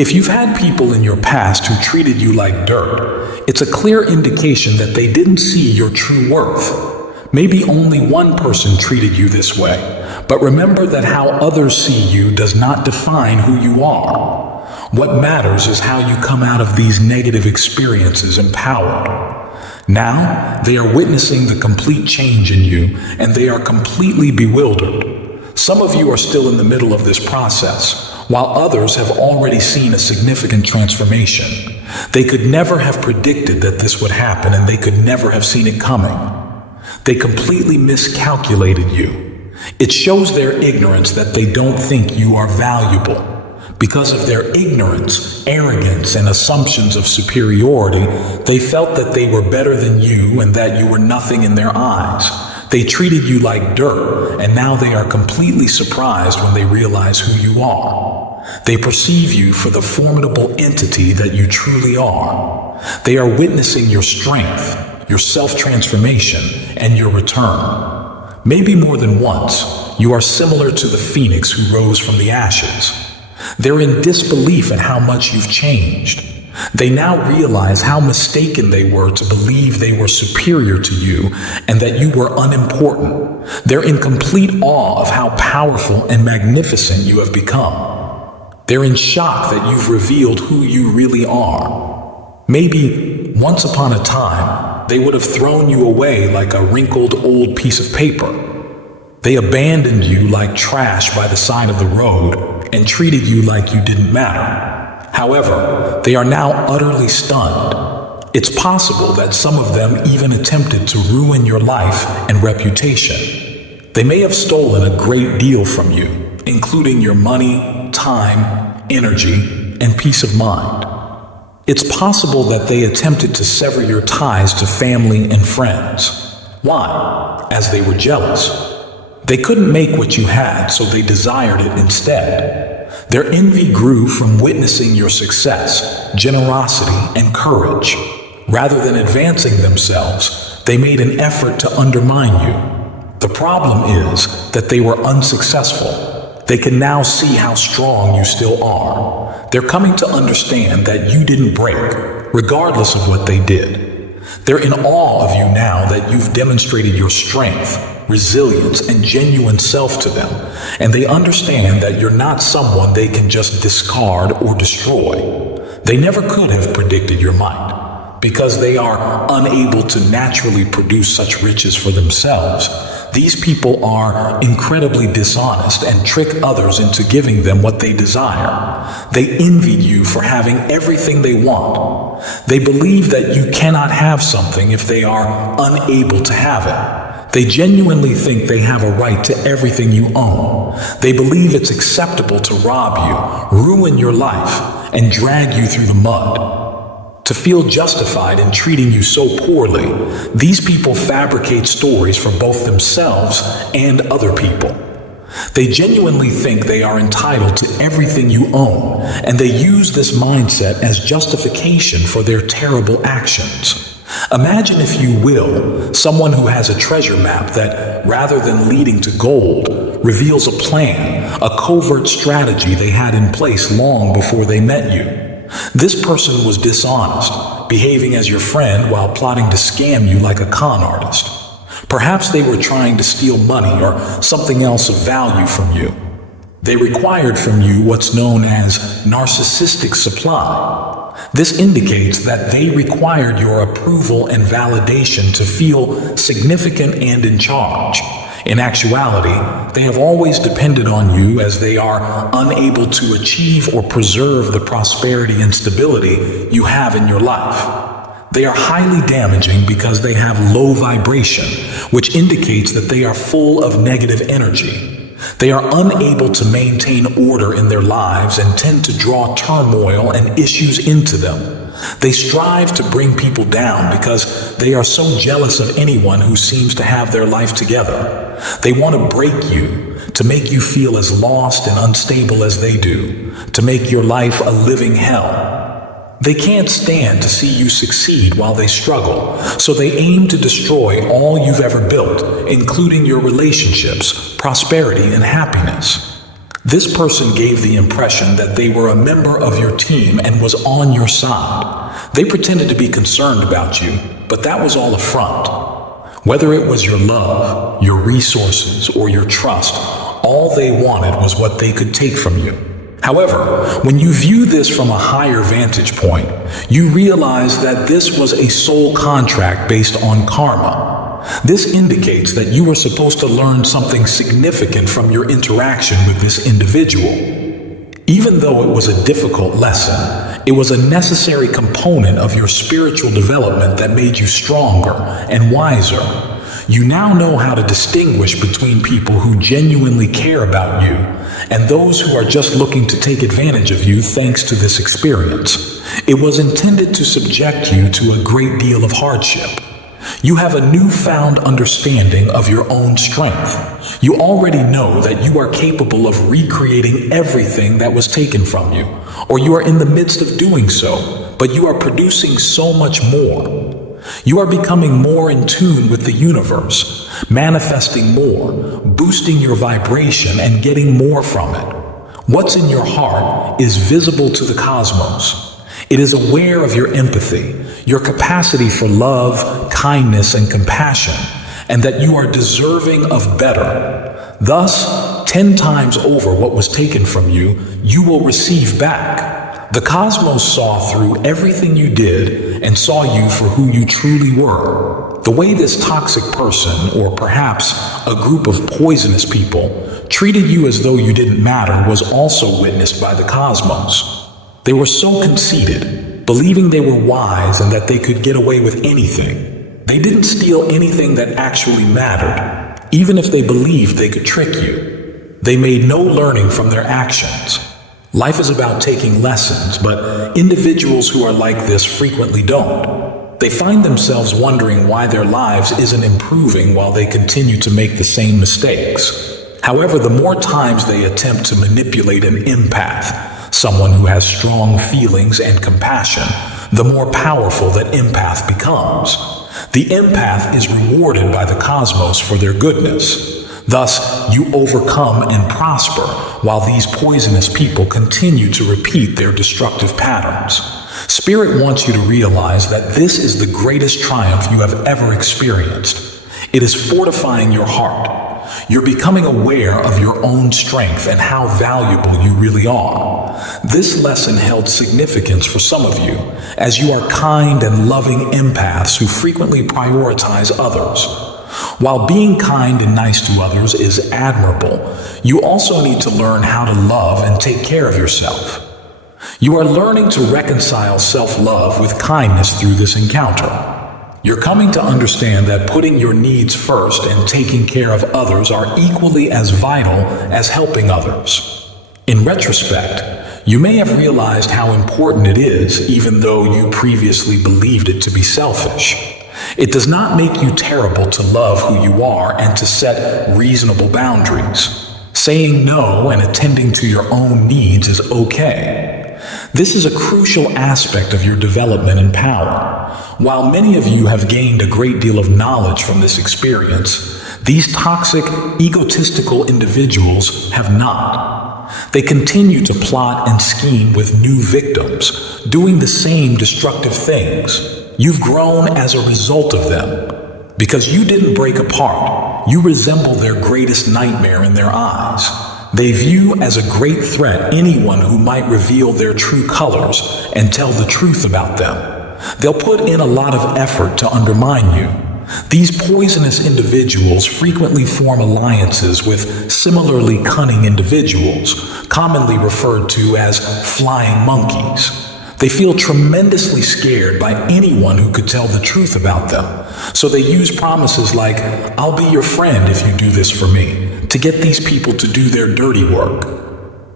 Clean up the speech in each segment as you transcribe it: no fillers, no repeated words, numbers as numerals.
If you've had people in your past who treated you like dirt, it's a clear indication that they didn't see your true worth. Maybe only one person treated you this way, but remember that how others see you does not define who you are. What matters is how you come out of these negative experiences empowered. Now, they are witnessing the complete change in you, and they are completely bewildered. Some of you are still in the middle of this process, while others have already seen a significant transformation. They could never have predicted that this would happen, and they could never have seen it coming. They completely miscalculated you. It shows their ignorance that they don't think you are valuable. Because of their ignorance, arrogance, and assumptions of superiority, they felt that they were better than you and that you were nothing in their eyes. They treated you like dirt, and now they are completely surprised when they realize who you are. They perceive you for the formidable entity that you truly are. They are witnessing your strength, your self-transformation, and your return. Maybe more than once, you are similar to the phoenix who rose from the ashes. They're in disbelief at how much you've changed. They now realize how mistaken they were to believe they were superior to you and that you were unimportant. They're in complete awe of how powerful and magnificent you have become. They're in shock that you've revealed who you really are. Maybe, once upon a time, they would have thrown you away like a wrinkled old piece of paper. They abandoned you like trash by the side of the road and treated you like you didn't matter. However, they are now utterly stunned. It's possible that some of them even attempted to ruin your life and reputation. They may have stolen a great deal from you, including your money, time, energy, and peace of mind. It's possible that they attempted to sever your ties to family and friends. Why? As they were jealous. They couldn't make what you had, so they desired it instead. Their envy grew from witnessing your success, generosity, and courage. Rather than advancing themselves, they made an effort to undermine you. The problem is that they were unsuccessful. They can now see how strong you still are. They're coming to understand that you didn't break, regardless of what they did. They're in awe of you now that you've demonstrated your strength, resilience, and genuine self to them, and they understand that you're not someone they can just discard or destroy. They never could have predicted your might. Because they are unable to naturally produce such riches for themselves, these people are incredibly dishonest and trick others into giving them what they desire. They envy you for having everything they want. They believe that you cannot have something if they are unable to have it. They genuinely think they have a right to everything you own. They believe it's acceptable to rob you, ruin your life, and drag you through the mud. To feel justified in treating you so poorly, these people fabricate stories for both themselves and other people. They genuinely think they are entitled to everything you own, and they use this mindset as justification for their terrible actions. Imagine, if you will, someone who has a treasure map that, rather than leading to gold, reveals a plan, a covert strategy they had in place long before they met you. This person was dishonest, behaving as your friend while plotting to scam you like a con artist. Perhaps they were trying to steal money or something else of value from you. They required from you what's known as narcissistic supply. This indicates that they required your approval and validation to feel significant and in charge. In actuality, they have always depended on you, as they are unable to achieve or preserve the prosperity and stability you have in your life. They are highly damaging because they have low vibration, which indicates that they are full of negative energy. They are unable to maintain order in their lives and tend to draw turmoil and issues into them. They strive to bring people down because they are so jealous of anyone who seems to have their life together. They want to break you, to make you feel as lost and unstable as they do, to make your life a living hell. They can't stand to see you succeed while they struggle, so they aim to destroy all you've ever built, including your relationships, prosperity, and happiness. This person gave the impression that they were a member of your team and was on your side. They pretended to be concerned about you, but that was all a front. Whether it was your love, your resources, or your trust, all they wanted was what they could take from you. However, when you view this from a higher vantage point, you realize that this was a soul contract based on karma. This indicates that you were supposed to learn something significant from your interaction with this individual. Even though it was a difficult lesson, it was a necessary component of your spiritual development that made you stronger and wiser. You now know how to distinguish between people who genuinely care about you and those who are just looking to take advantage of you thanks to this experience. It was intended to subject you to a great deal of hardship. You have a newfound understanding of your own strength. You already know that you are capable of recreating everything that was taken from you, or you are in the midst of doing so, but you are producing so much more. You are becoming more in tune with the universe, manifesting more, boosting your vibration and getting more from it. What's in your heart is visible to the cosmos. It is aware of your empathy, your capacity for love, kindness, and compassion, and that you are deserving of better. Thus, 10 times over what was taken from you, you will receive back. The cosmos saw through everything you did and saw you for who you truly were. The way this toxic person, or perhaps a group of poisonous people, treated you as though you didn't matter was also witnessed by the cosmos. They were so conceited, believing they were wise and that they could get away with anything. They didn't steal anything that actually mattered, even if they believed they could trick you. They made no learning from their actions. Life is about taking lessons, but individuals who are like this frequently don't. They find themselves wondering why their lives isn't improving while they continue to make the same mistakes. However, the more times they attempt to manipulate an empath, someone who has strong feelings and compassion, the more powerful that empath becomes. The empath is rewarded by the cosmos for their goodness. Thus, you overcome and prosper while these poisonous people continue to repeat their destructive patterns. Spirit wants you to realize that this is the greatest triumph you have ever experienced. It is fortifying your heart. You're becoming aware of your own strength and how valuable you really are. This lesson held significance for some of you, as you are kind and loving empaths who frequently prioritize others. While being kind and nice to others is admirable, you also need to learn how to love and take care of yourself. You are learning to reconcile self-love with kindness through this encounter. You're coming to understand that putting your needs first and taking care of others are equally as vital as helping others. In retrospect, you may have realized how important it is, even though you previously believed it to be selfish. It does not make you terrible to love who you are and to set reasonable boundaries. Saying no and attending to your own needs is okay. This is a crucial aspect of your development and power. While many of you have gained a great deal of knowledge from this experience, these toxic, egotistical individuals have not. They continue to plot and scheme with new victims, doing the same destructive things. You've grown as a result of them. Because you didn't break apart, you resemble their greatest nightmare in their eyes. They view as a great threat anyone who might reveal their true colors and tell the truth about them. They'll put in a lot of effort to undermine you. These poisonous individuals frequently form alliances with similarly cunning individuals, commonly referred to as flying monkeys. They feel tremendously scared by anyone who could tell the truth about them. So they use promises like, "I'll be your friend if you do this for me," to get these people to do their dirty work.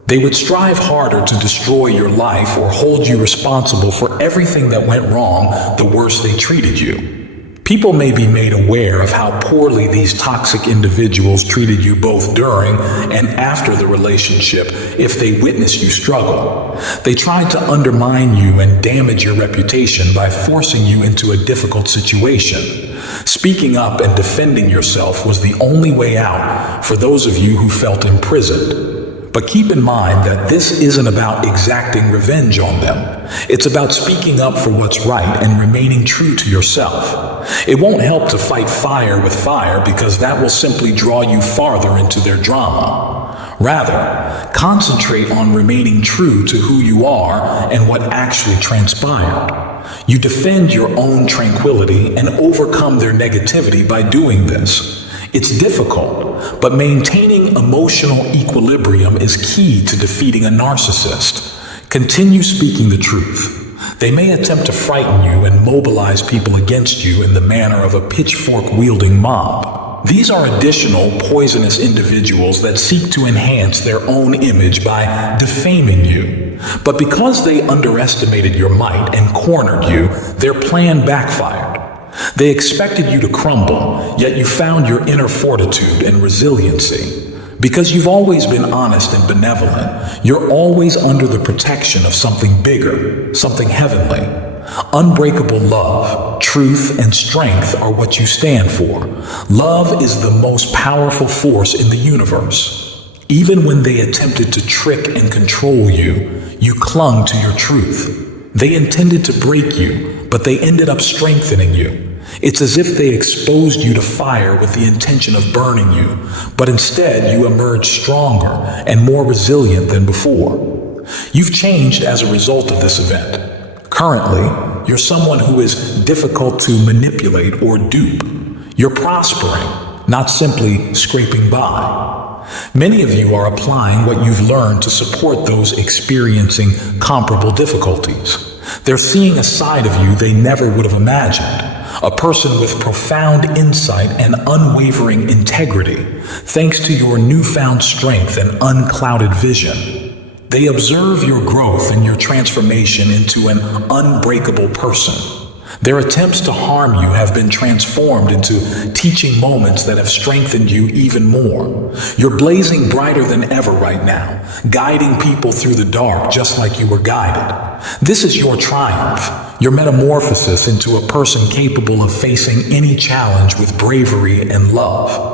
They would strive harder to destroy your life or hold you responsible for everything that went wrong the worse they treated you. People may be made aware of how poorly these toxic individuals treated you both during and after the relationship if they witness you struggle. They tried to undermine you and damage your reputation by forcing you into a difficult situation. Speaking up and defending yourself was the only way out for those of you who felt imprisoned. But keep in mind that this isn't about exacting revenge on them. It's about speaking up for what's right and remaining true to yourself. It won't help to fight fire with fire because that will simply draw you farther into their drama. Rather, concentrate on remaining true to who you are and what actually transpired. You defend your own tranquility and overcome their negativity by doing this. It's difficult, but maintaining emotional equilibrium is key to defeating a narcissist. Continue speaking the truth. They may attempt to frighten you and mobilize people against you in the manner of a pitchfork-wielding mob. These are additional poisonous individuals that seek to enhance their own image by defaming you. But because they underestimated your might and cornered you, their plan backfired. They expected you to crumble, yet you found your inner fortitude and resiliency. Because you've always been honest and benevolent, you're always under the protection of something bigger, something heavenly. Unbreakable love, truth, and strength are what you stand for. Love is the most powerful force in the universe. Even when they attempted to trick and control you, you clung to your truth. They intended to break you, but they ended up strengthening you. It's as if they exposed you to fire with the intention of burning you, but instead you emerged stronger and more resilient than before. You've changed as a result of this event. Currently, you're someone who is difficult to manipulate or dupe. You're prospering, not simply scraping by. Many of you are applying what you've learned to support those experiencing comparable difficulties. They're seeing a side of you they never would have imagined. A person with profound insight and unwavering integrity, thanks to your newfound strength and unclouded vision. They observe your growth and your transformation into an unbreakable person. Their attempts to harm you have been transformed into teaching moments that have strengthened you even more. You're blazing brighter than ever right now, guiding people through the dark just like you were guided. This is your triumph, your metamorphosis into a person capable of facing any challenge with bravery and love.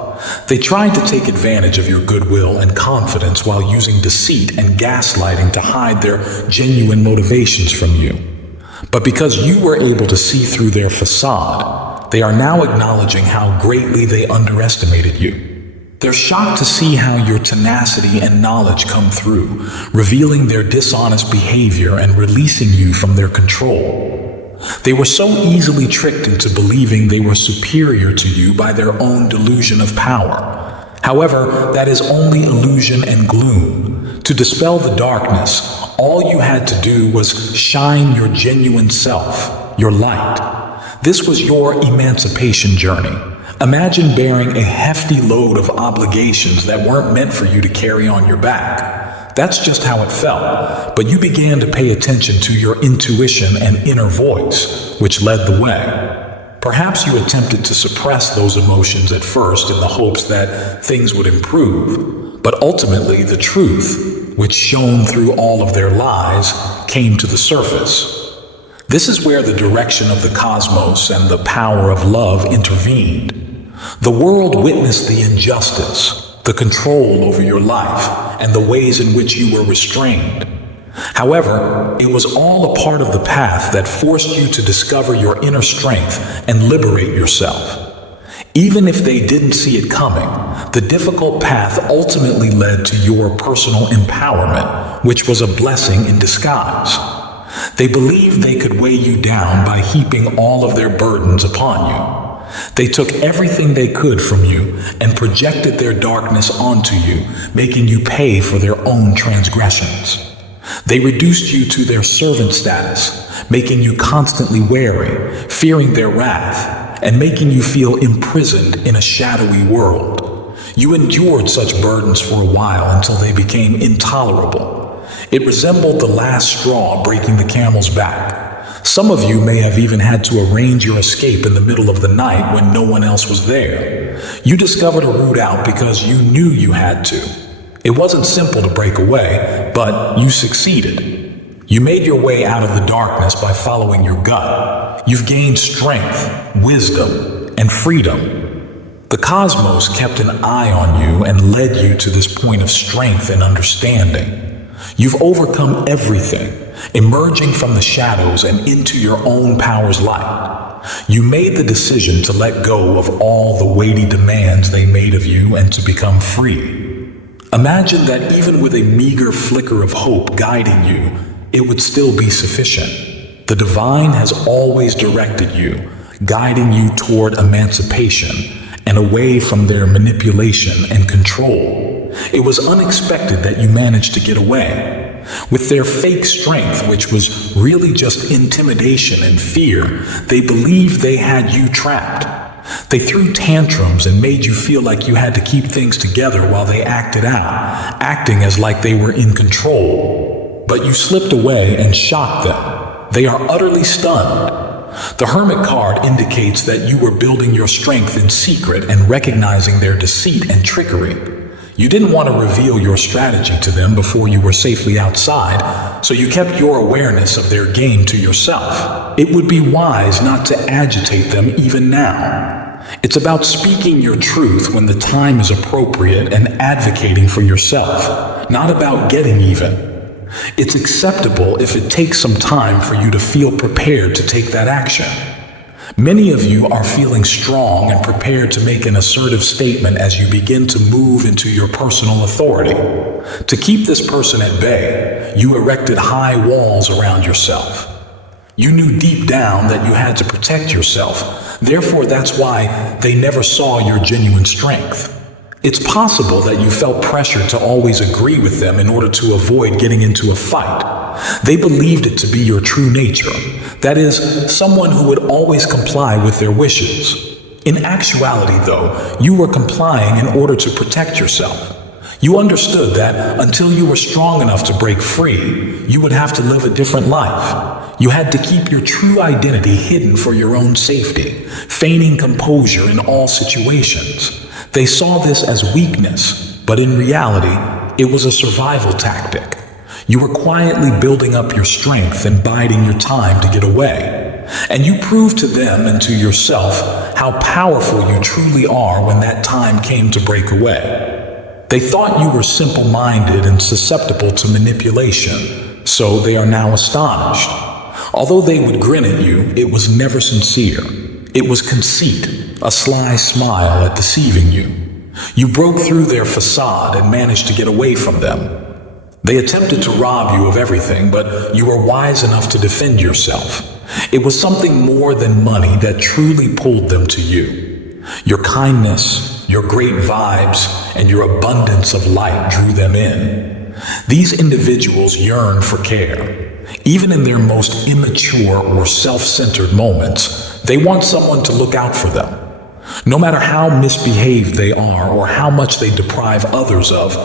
They tried to take advantage of your goodwill and confidence while using deceit and gaslighting to hide their genuine motivations from you. But because you were able to see through their facade, they are now acknowledging how greatly they underestimated you. They're shocked to see how your tenacity and knowledge come through, revealing their dishonest behavior and releasing you from their control. They were so easily tricked into believing they were superior to you by their own delusion of power. However, that is only illusion and gloom. To dispel the darkness, all you had to do was shine your genuine self, your light. This was your emancipation journey. Imagine bearing a hefty load of obligations that weren't meant for you to carry on your back. That's just how it felt, but you began to pay attention to your intuition and inner voice, which led the way. Perhaps you attempted to suppress those emotions at first in the hopes that things would improve, but ultimately the truth, which shone through all of their lies, came to the surface. This is where the direction of the cosmos and the power of love intervened. The world witnessed the injustice, the control over your life, and the ways in which you were restrained. However, it was all a part of the path that forced you to discover your inner strength and liberate yourself. Even if they didn't see it coming, the difficult path ultimately led to your personal empowerment, which was a blessing in disguise. They believed they could weigh you down by heaping all of their burdens upon you. They took everything they could from you and projected their darkness onto you, making you pay for their own transgressions. They reduced you to their servant status, making you constantly wary, fearing their wrath, and making you feel imprisoned in a shadowy world. You endured such burdens for a while until they became intolerable. It resembled the last straw breaking the camel's back. Some of you may have even had to arrange your escape in the middle of the night when no one else was there. You discovered a route out because you knew you had to. It wasn't simple to break away, but you succeeded. You made your way out of the darkness by following your gut. You've gained strength, wisdom, and freedom. The cosmos kept an eye on you and led you to this point of strength and understanding. You've overcome everything, emerging from the shadows and into your own power's light. You made the decision to let go of all the weighty demands they made of you and to become free. Imagine that even with a meager flicker of hope guiding you, it would still be sufficient. The divine has always directed you, guiding you toward emancipation and away from their manipulation and control. It was unexpected that you managed to get away. With their fake strength, which was really just intimidation and fear, they believed they had you trapped. They threw tantrums and made you feel like you had to keep things together while they acted out, acting as like they were in control. But you slipped away and shocked them. They are utterly stunned. The Hermit card indicates that you were building your strength in secret and recognizing their deceit and trickery. You didn't want to reveal your strategy to them before you were safely outside, so you kept your awareness of their game to yourself. It would be wise not to agitate them even now. It's about speaking your truth when the time is appropriate and advocating for yourself, not about getting even. It's acceptable if it takes some time for you to feel prepared to take that action. Many of you are feeling strong and prepared to make an assertive statement as you begin to move into your personal authority. To keep this person at bay, you erected high walls around yourself. You knew deep down that you had to protect yourself. Therefore, that's why they never saw your genuine strength. It's possible that you felt pressure to always agree with them in order to avoid getting into a fight. They believed it to be your true nature, that is, someone who would always comply with their wishes. In actuality, though, you were complying in order to protect yourself. You understood that until you were strong enough to break free, you would have to live a different life. You had to keep your true identity hidden for your own safety, feigning composure in all situations. They saw this as weakness, but in reality, it was a survival tactic. You were quietly building up your strength and biding your time to get away. And you proved to them and to yourself how powerful you truly are when that time came to break away. They thought you were simple-minded and susceptible to manipulation, so they are now astonished. Although they would grin at you, it was never sincere. It was conceit, a sly smile at deceiving you. You broke through their facade and managed to get away from them. They attempted to rob you of everything, but you were wise enough to defend yourself. It was something more than money that truly pulled them to you. Your kindness, your great vibes, and your abundance of light drew them in. These individuals yearn for care. Even in their most immature or self-centered moments, they want someone to look out for them. No matter how misbehaved they are or how much they deprive others of,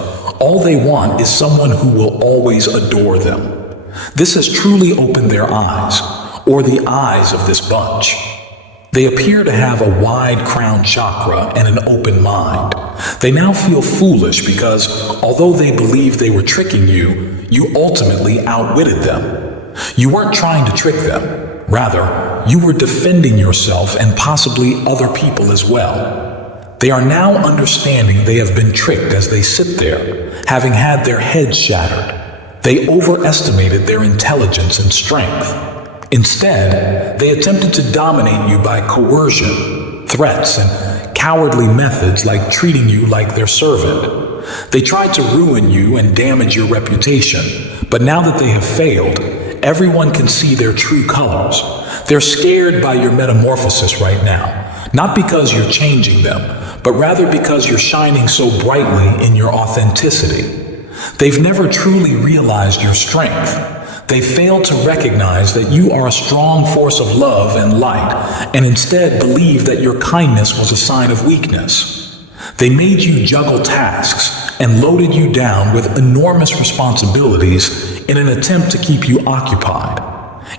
all they want is someone who will always adore them. This has truly opened their eyes, or the eyes of this bunch. They appear to have a wide crown chakra and an open mind. They now feel foolish because, although they believed they were tricking you, you ultimately outwitted them. You weren't trying to trick them. Rather, you were defending yourself and possibly other people as well. They are now understanding they have been tricked as they sit there, having had their heads shattered. They overestimated their intelligence and strength. Instead, they attempted to dominate you by coercion, threats, and cowardly methods like treating you like their servant. They tried to ruin you and damage your reputation, but now that they have failed, everyone can see their true colors. They're scared by your metamorphosis right now, not because you're changing them, but rather because you're shining so brightly in your authenticity. They've never truly realized your strength. They fail to recognize that you are a strong force of love and light, and instead believe that your kindness was a sign of weakness. They made you juggle tasks and loaded you down with enormous responsibilities in an attempt to keep you occupied.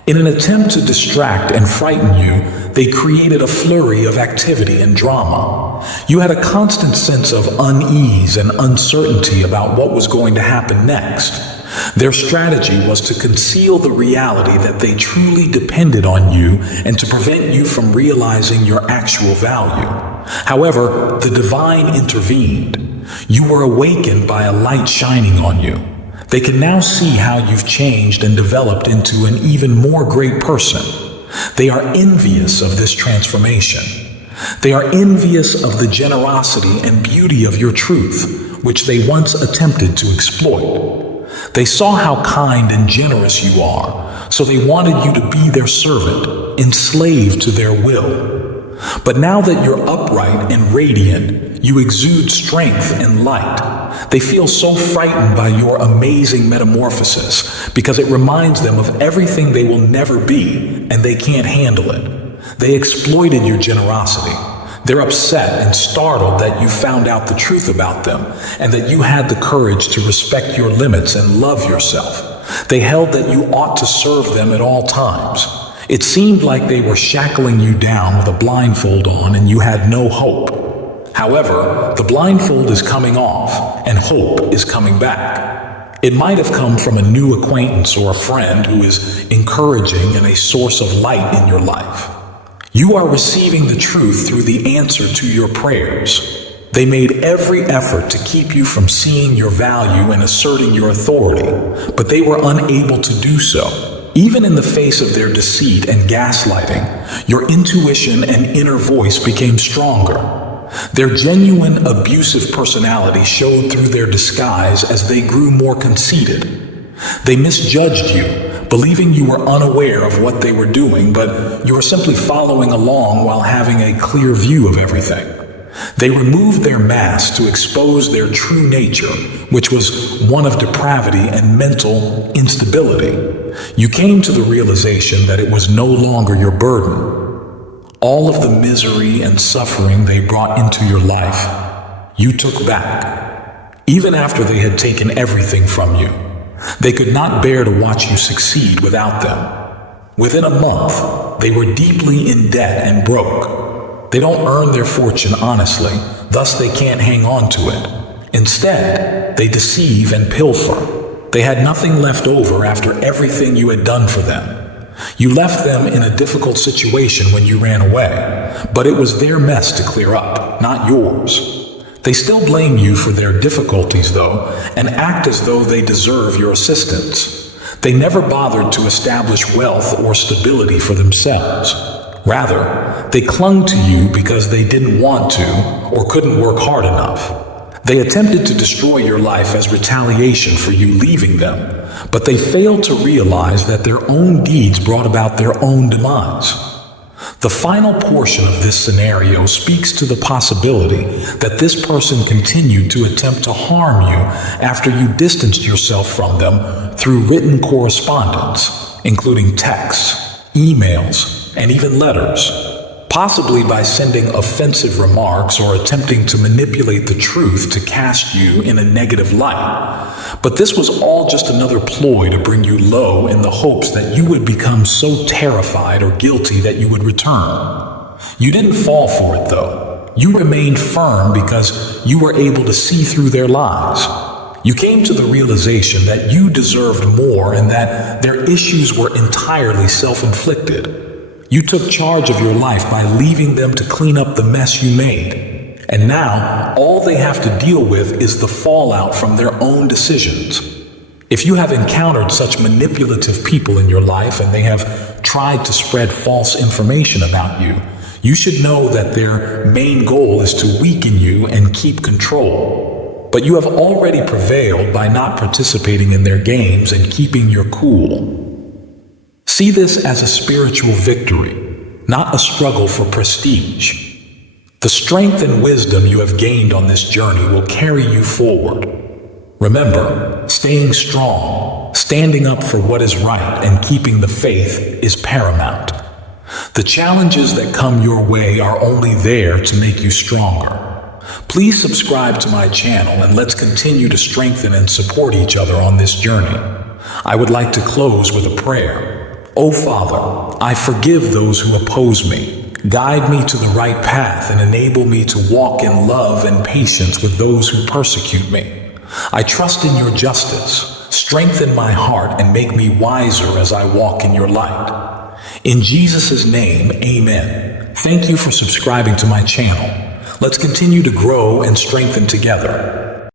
In an attempt to distract and frighten you, they created a flurry of activity and drama. You had a constant sense of unease and uncertainty about what was going to happen next. Their strategy was to conceal the reality that they truly depended on you and to prevent you from realizing your actual value. However, the divine intervened. You were awakened by a light shining on you. They can now see how you've changed and developed into an even more great person. They are envious of this transformation. They are envious of the generosity and beauty of your truth, which they once attempted to exploit. They saw how kind and generous you are, so they wanted you to be their servant, enslaved to their will. But now that you're upright and radiant, you exude strength and light. They feel so frightened by your amazing metamorphosis because it reminds them of everything they will never be, and they can't handle it. They exploited your generosity. They're upset and startled that you found out the truth about them and that you had the courage to respect your limits and love yourself. They held that you ought to serve them at all times. It seemed like they were shackling you down with a blindfold on and you had no hope. However, the blindfold is coming off and hope is coming back. It might have come from a new acquaintance or a friend who is encouraging and a source of light in your life. You are receiving the truth through the answer to your prayers. They made every effort to keep you from seeing your value and asserting your authority, but they were unable to do so. Even in the face of their deceit and gaslighting, your intuition and inner voice became stronger. Their genuine abusive personality showed through their disguise as they grew more conceited. They misjudged you, believing you were unaware of what they were doing, but you were simply following along while having a clear view of everything. They removed their mask to expose their true nature, which was one of depravity and mental instability. You came to the realization that it was no longer your burden. All of the misery and suffering they brought into your life, you took back, even after they had taken everything from you. They could not bear to watch you succeed without them. Within a month, they were deeply in debt and broke. They don't earn their fortune honestly, thus they can't hang on to it. Instead, they deceive and pilfer. They had nothing left over after everything you had done for them. You left them in a difficult situation when you ran away, but it was their mess to clear up, not yours. They still blame you for their difficulties, though, and act as though they deserve your assistance. They never bothered to establish wealth or stability for themselves. Rather, they clung to you because they didn't want to or couldn't work hard enough. They attempted to destroy your life as retaliation for you leaving them, but they failed to realize that their own deeds brought about their own demise. The final portion of this scenario speaks to the possibility that this person continued to attempt to harm you after you distanced yourself from them through written correspondence, including texts, emails, and even letters, possibly by sending offensive remarks or attempting to manipulate the truth to cast you in a negative light. But this was all just another ploy to bring you low in the hopes that you would become so terrified or guilty that you would return. You didn't fall for it, though. You remained firm because you were able to see through their lies. You came to the realization that you deserved more and that their issues were entirely self-inflicted. You took charge of your life by leaving them to clean up the mess you made. And now, all they have to deal with is the fallout from their own decisions. If you have encountered such manipulative people in your life and they have tried to spread false information about you, you should know that their main goal is to weaken you and keep control. But you have already prevailed by not participating in their games and keeping your cool. See this as a spiritual victory, not a struggle for prestige. The strength and wisdom you have gained on this journey will carry you forward. Remember, staying strong, standing up for what is right, and keeping the faith is paramount. The challenges that come your way are only there to make you stronger. Please subscribe to my channel and let's continue to strengthen and support each other on this journey. I would like to close with a prayer. O Father, I forgive those who oppose me. Guide me to the right path and enable me to walk in love and patience with those who persecute me. I trust in your justice. strengthen my heart, and make me wiser as I walk in your light. In Jesus' name, amen. Thank you for subscribing to my channel. Let's continue to grow and strengthen together.